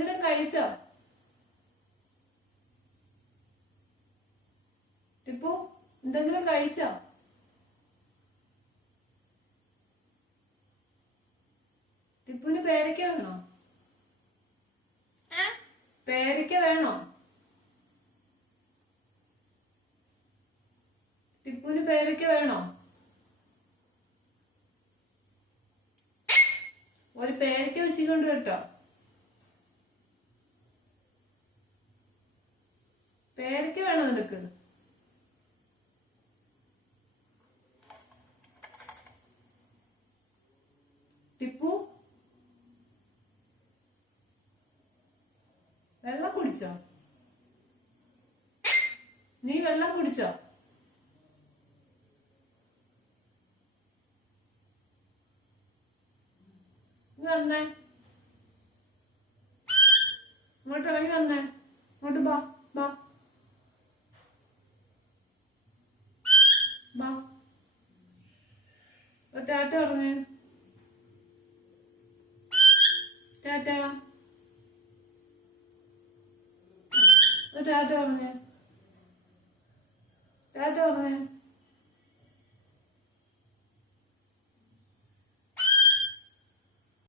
എന്തെങ്കിലും കഴിച്ചോ? ടിപ്പു എന്തെങ്കിലും കഴിച്ചോ? ടിപ്പുവിന് പേരയ്ക്ക വേണോ? പേരയ്ക്ക വേണോ? ടിപ്പുവിന് പേരയ്ക്ക വേണോ? ഒരു പേരയ്ക്ക വെച്ചിക്കൊണ്ട് കേട്ടോ. പേരയ്ക്ക വേണോ നിനക്ക്? ടിപ്പു വെള്ളം കുടിച്ചോ? നീ വെള്ളം കുടിച്ചോ? വന്നേ, ഇങ്ങോട്ട് ഇറങ്ങി വന്നേ. ഇങ്ങോട്ട് ബാ ബാ ബാ. ടാറ്റ പറഞ്ഞേ. ടാറ്റ. ടാറ്റ പറഞ്ഞേ. ടാറ്റ പറഞ്ഞേ.